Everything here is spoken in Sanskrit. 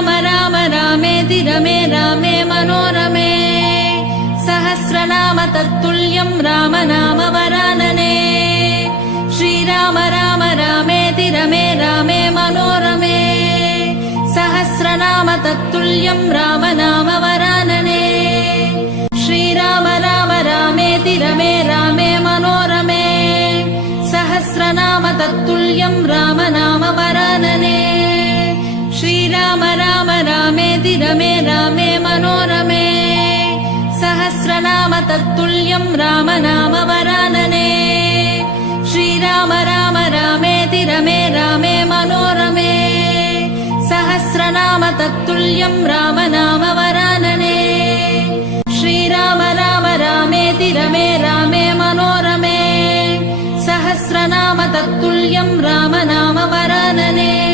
श्रीराम राम रामेति रमे रामे मनोरमे सहस्रनाम तत्तुल्यं राम नाम वरानने श्रीराम राम रामेति रमे रामे मनोरमे सहस्रनाम तत्तुल्यं राम नाम वरानने श्रीराम राम रामेति रमे रामे मनोरमे सहस्रनाम तत्तुल्यं राम नाम वरानने श्रीराम राम रामेति रमे रामे मनोरमे सहस्रनाम तत्तुल्यं राम नाम वरानने श्रीराम राम रामेति रमे रामे मनोरमे सहस्रनाम तत्तुल्यं राम नाम वरानने श्रीराम राम रामेति रमे रामे मनोरमे सहस्रनाम तत्तुल्यं राम नाम वरानने